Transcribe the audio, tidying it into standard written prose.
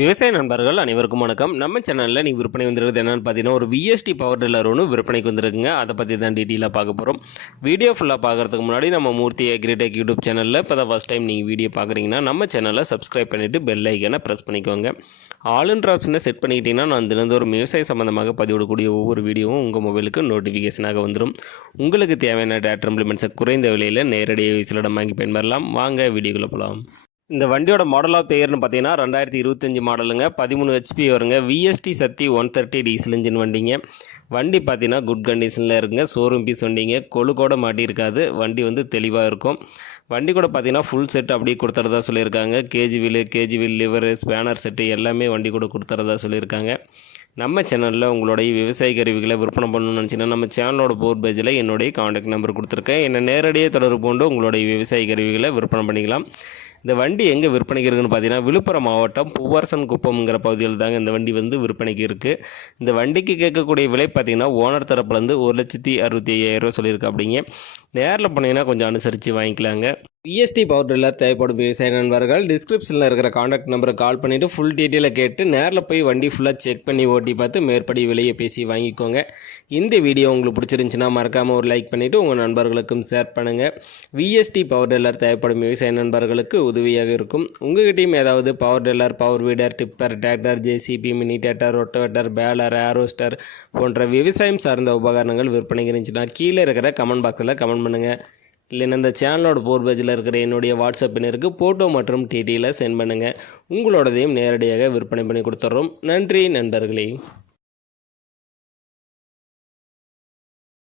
விவசாய நண்பர்கள் அனைவருக்கும் வணக்கம். நம்ம சேனலில் நீங்கள் விற்பனை வந்துருக்குது என்னென்னு பார்த்தீங்கன்னா, ஒரு விஎஸ்டி பவர் டில்லர் ஒன்று விற்பனைக்கு வந்துருக்குங்க. அதை பற்றி தான் டீட்டெயிலாக பார்க்க போகிறோம். வீடியோ ஃபுல்லாக பார்க்குறதுக்கு முன்னாடி நம்ம மூர்த்தி அக்ரிடெக் யூடியூப் சேனலில் இப்போ தான் ஃபஸ்ட் டைம் நீங்கள் வீடியோ பார்க்குறீங்கன்னா நம்ம சேனலை சப்ஸ்கிரைப் பண்ணிவிட்டு பெல் ஐக்கனை ப்ரெஸ் பண்ணிக்கோங்க. ஆல்ன்ற ஆப்ஷனை செட் பண்ணிக்கிட்டிங்கன்னா நான் தினந்தோறும் விவசாய சம்மந்தமாக பதிவிடக்கூடிய ஒவ்வொரு வீடியோவும் உங்கள் மொபைலுக்கு நோட்டிஃபிகேஷனாக வந்துடும். உங்களுக்கு தேவையான டேட்டா இம்ப்ளிமெண்ட்ஸை குறைந்த விலையில் நேரடியாக விசிலிடம் வாங்கி பயன்பெறலாம். வாங்க வீடியோக்குள்ளே போகலாம். இந்த வண்டியோட மாடல் ஆஃப் பேர்னு பார்த்தீங்கன்னா 2025 மாடலுங்க. 13 HP வருங்க. விஎஸ்டி சக்தி 130 டீசல் இன்ஜின் வண்டிங்க. வண்டி பார்த்தீங்கன்னா குட் கண்டிஷனில் இருக்குங்க. ஷோரூம் பீஸ் வண்டிங்க. கொழு கூட மாட்டியிருக்காது. வண்டி வந்து தெளிவாக இருக்கும். வண்டி கூட பார்த்தீங்கன்னா ஃபுல் செட் அப்படியே கொடுத்துறதா சொல்லியிருக்காங்க. KG wheel lever spanner set எல்லாமே வண்டி கூட கொடுத்துறதா சொல்லியிருக்காங்க. நம்ம சேனலில் உங்களுடைய விவசாய கருவிகளை விற்பனை பண்ணணும்னு நினச்சிங்கன்னா நம்ம சேனலோட போர் பேஜில் என்னுடைய காண்டாக்ட் நம்பர் கொடுத்துருக்கேன். என்னை நேரடியாக தொடர்பு கொண்டு உங்களுடைய விவசாய கருவிகளை விற்பனை பண்ணிக்கலாம். இந்த வண்டி எங்கே விற்பனைக்கு இருக்குன்னு பார்த்தீங்கன்னா, விழுப்புரம் மாவட்டம் பூவரசன் குப்பம்ங்கிற பகுதியில் தாங்க இந்த வண்டி வந்து விற்பனைக்கு இருக்குது. இந்த வண்டிக்கு கேட்கக்கூடிய விலை பார்த்தீங்கன்னா, ஓனர் தரப்புலேருந்து 1,65,000 சொல்லியிருக்கு. அப்படிங்க நேரில் போனீங்கன்னா கொஞ்சம் அனுசரித்து வாங்கிக்கலாங்க. விஎஸ்டி பவர் டில்லர் தேவைப்படும் விவசாய நண்பர்கள் டிஸ்கிரிப்ஷனில் இருக்கிற காண்டாக்ட் நம்பருக்கு கால் பண்ணிவிட்டு ஃபுல் டீட்டெயிலை கேட்டு நேரில் போய் வண்டி ஃபுல்லாக செக் பண்ணி ஓட்டி பார்த்து மேற்படி விலையை பேசி வாங்கிக்கோங்க. இந்த வீடியோ உங்களுக்கு பிடிச்சிருந்துச்சுன்னா மறக்காமல் ஒரு லைக் பண்ணிவிட்டு உங்கள் நண்பர்களுக்கும் ஷேர் பண்ணுங்கள். விஎஸ்டி பவர் டில்லர் தேவைப்படும் விவசாய நண்பர்களுக்கு உதவியாக இருக்கும். உங்கள்கிட்டையும் ஏதாவது power tiller, power weeder, tipper, tractor, JCB, mini tractor, rotavator, baler, ஆரோஸ்டர் போன்ற விவசாயம் சார்ந்த உபகரணங்கள் விற்பனைக்கு இருந்துச்சுன்னா கீழே இருக்கிற கமெண்ட் பாக்ஸில் கமெண்ட் பண்ணுங்கள். இல்லைன்னா இந்த சேனலோட போர் பேஜில் இருக்கிற என்னுடைய வாட்ஸ்அப் எண்ணிற்கு ஃபோட்டோ மற்றும் டீட்டெயிலை சென்ட் பண்ணுங்கள். உங்களோடதையும் நேரடியாக விற்பனை பண்ணி கொடுத்துட்றோம். நன்றி நண்பர்களே.